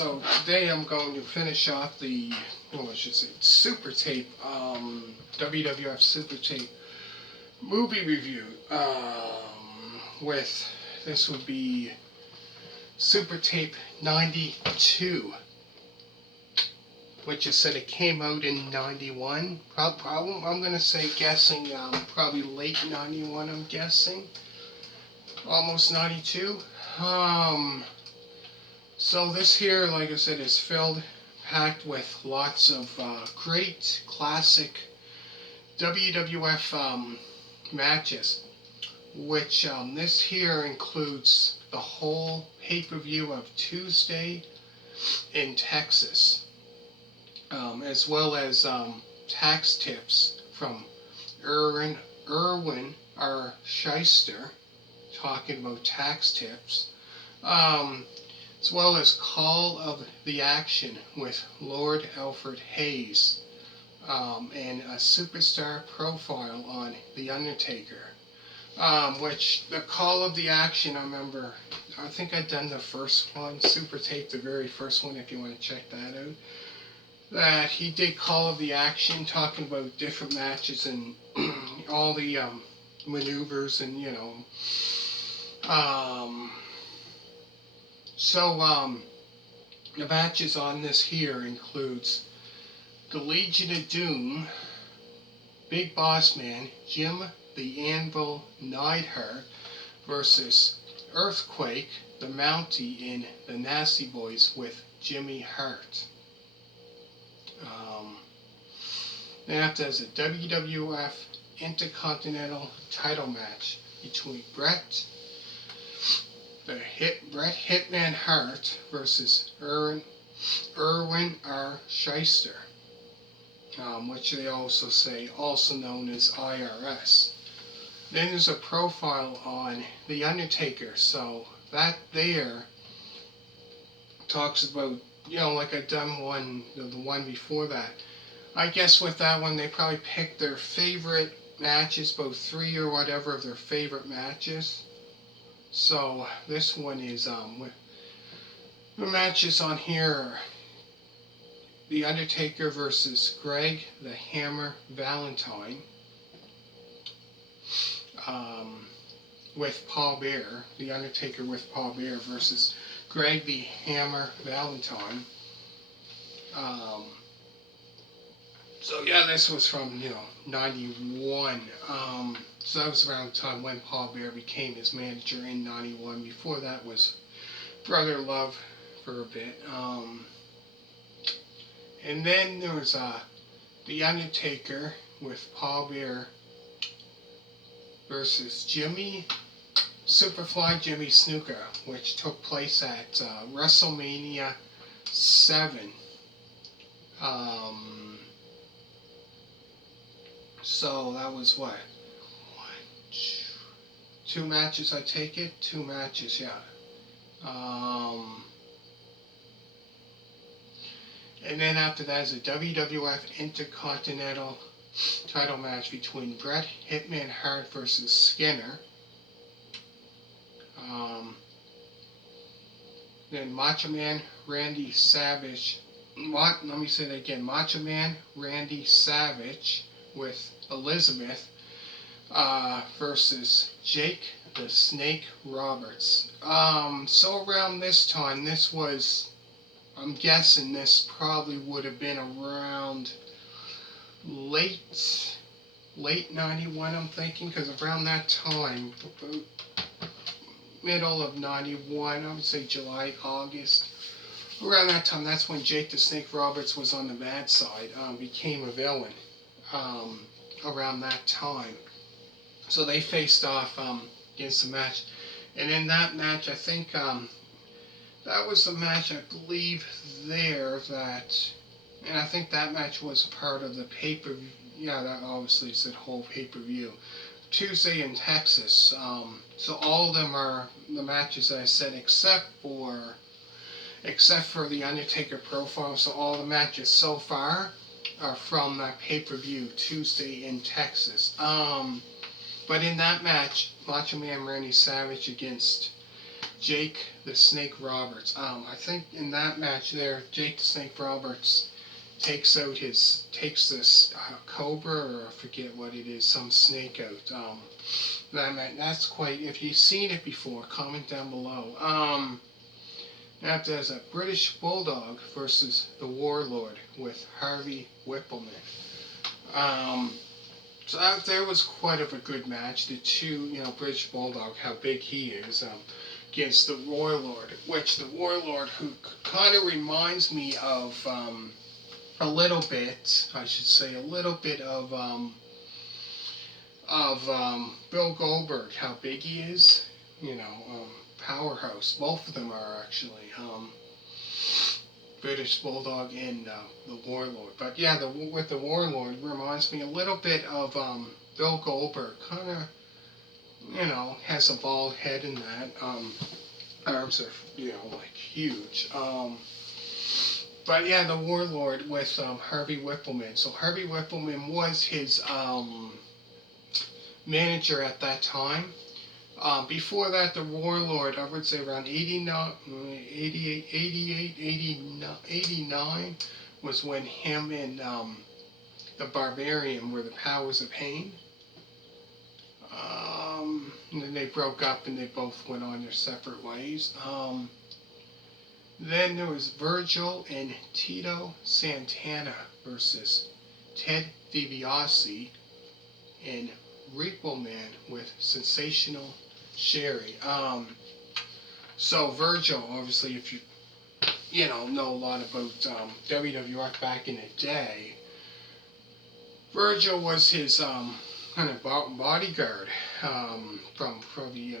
So today I'm going to finish off the, well, I should say, Supertape, WWF Supertape movie review. With, this would be Supertape 92, which is said it came out in 91. Probably, I'm going to say guessing, probably late 91, I'm guessing. Almost 92. So this here, like I said, is packed with lots of great classic WWF matches, which this here includes the whole pay-per-view of Tuesday in Texas, as well as tax tips from Irwin R. Shyster, talking about tax tips. As well as Call of the Action with Lord Alfred Hayes, and a superstar profile on The Undertaker. Which, the Call of the Action, I remember, I think I'd done the first one, Supertape, the very first one, if you want to check that out. That he did Call of the Action, talking about different matches and all the maneuvers and, you know, the matches on this here includes the Legion of Doom, Big Boss Man, Jim the Anvil Neidhart versus Earthquake, the Mountie in the Nasty Boys with Jimmy Hart. Then after there's a WWF Intercontinental title match between Bret Hitman Hart versus Irwin R. Shyster, which they also say, also known as IRS. Then there's a profile on The Undertaker, so that there talks about, you know, like I done one, the one before that. I guess with that one they probably picked their favorite matches, both 3 or whatever of their favorite matches. So this one is with the matches on here are The Undertaker versus Greg the Hammer Valentine, with Paul Bearer. The Undertaker with Paul Bearer versus Greg the Hammer Valentine. So yeah, this was from, you know, 91. So that was around the time when Paul Bearer became his manager in 91. Before that was Brother Love for a bit. And then there was The Undertaker with Paul Bearer versus Superfly Jimmy Snuka, which took place at WrestleMania 7. So that was what? 2 matches, I take it? 2 matches, yeah. And then after that is a WWF Intercontinental title match between Bret Hitman Hart versus Skinner. Then Macho Man Randy Savage. Let me say that again. Macho Man Randy Savage with Elizabeth versus Jake the Snake Roberts. So around this time, this was, I'm guessing this probably would have been around late 91, I'm thinking, because around that time, about middle of 91, I would say July, August, around that time, that's when Jake the Snake Roberts was on the bad side, became a villain, around that time. So they faced off against the match. And in that match, I think that was the match, I believe, there that, and I think that match was a part of the pay-per-view. Yeah, that obviously is the whole pay-per-view. Tuesday in Texas. So all of them are the matches I said, except for the Undertaker profile. So all the matches so far are from that pay-per-view Tuesday in Texas. But in that match, Macho Man Randy Savage against Jake the Snake Roberts. I think in that match there, Jake the Snake Roberts takes this cobra, or I forget what it is, some snake out. That's quite. If you've seen it before, comment down below. Now there's a British Bulldog versus the Warlord with Harvey Whippleman. So there was quite of a good match. The two, British Bulldog, how big he is, against the Warlord, which the Warlord, who kind of reminds me of a little bit, I should say, a little bit of Bill Goldberg, how big he is, powerhouse. Both of them are actually. British Bulldog and the Warlord. But yeah, with the Warlord reminds me a little bit of Bill Goldberg. Kind of, has a bald head in that. Arms are, like huge. But yeah, the Warlord with Harvey Whippleman. So Harvey Whippleman was his manager at that time. Before that, the Warlord, I would say around 89, 89 was when him and the Barbarian were the Powers of Pain. And then they broke up and they both went on their separate ways. Then there was Virgil and Tito Santana versus Ted DiBiase and Repo-Man with Sensational Sherry. So Virgil, obviously, if you know a lot about WWF back in the day, Virgil was his kind of bodyguard from probably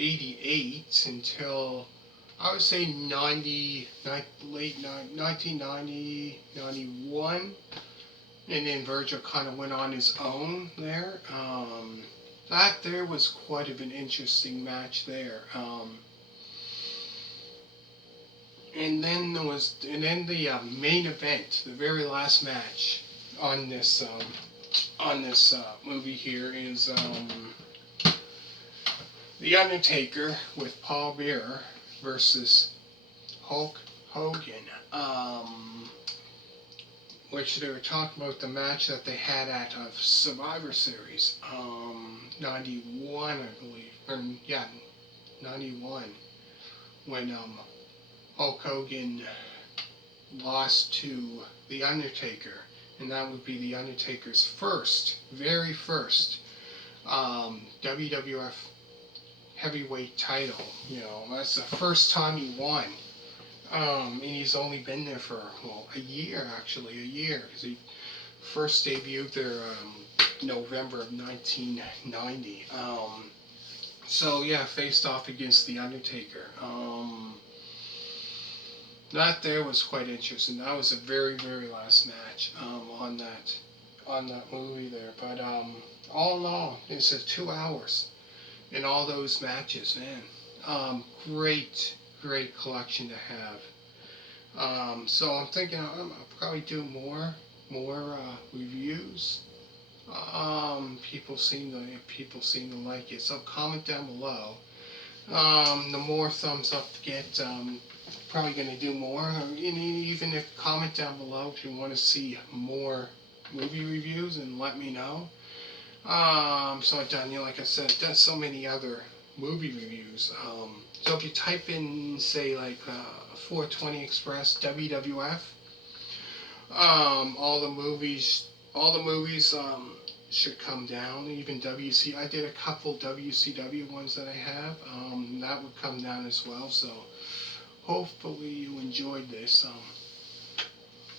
88 until I would say 90, late 1990, 91. And then Virgil kind of went on his own there. That there was quite of an interesting match there. And then the main event, the very last match on this movie here is The Undertaker with Paul Bearer versus Hulk Hogan. Which they were talking about the match that they had at Survivor Series, 91, I believe, or 91, when Hulk Hogan lost to The Undertaker, and that would be The Undertaker's very first WWF heavyweight title. That's the first time he won. And he's only been there for, a year, because he first debuted there November of 1990. So yeah, faced off against The Undertaker. That there was quite interesting. That was the very, very last match on that movie there. But all in all, it's 2 hours in all those matches, man. Great collection to have. So I'm thinking I'll probably do more reviews. People seem to like it. So comment down below. The more thumbs up to get, probably going to do more. Even if comment down below if you want to see more movie reviews, and let me know. So I've done, like I said, I've done so many other movie reviews. So if you type in, say, like 420 Express WWF, all the movies should come down. Even WC, I did a couple WCW ones that I have. That would come down as well. So hopefully you enjoyed this.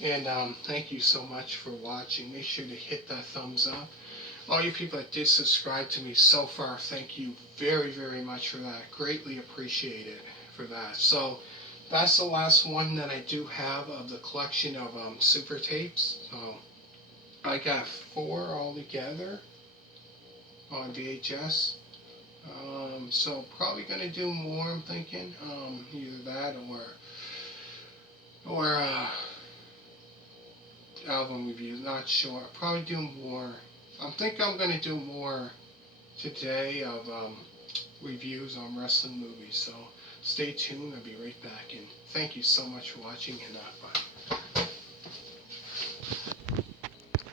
And thank you so much for watching. Make sure to hit that thumbs up. All you people that did subscribe to me so far, thank you very, very much for that. Greatly appreciate it for that. So that's the last one that I do have of the collection of super tapes. So I got 4 altogether on VHS. So probably gonna do more. I'm thinking either that or album reviews. Not sure. Probably do more. I think I'm going to do more today of reviews on wrestling movies. So stay tuned. I'll be right back. And thank you so much for watching, and bye.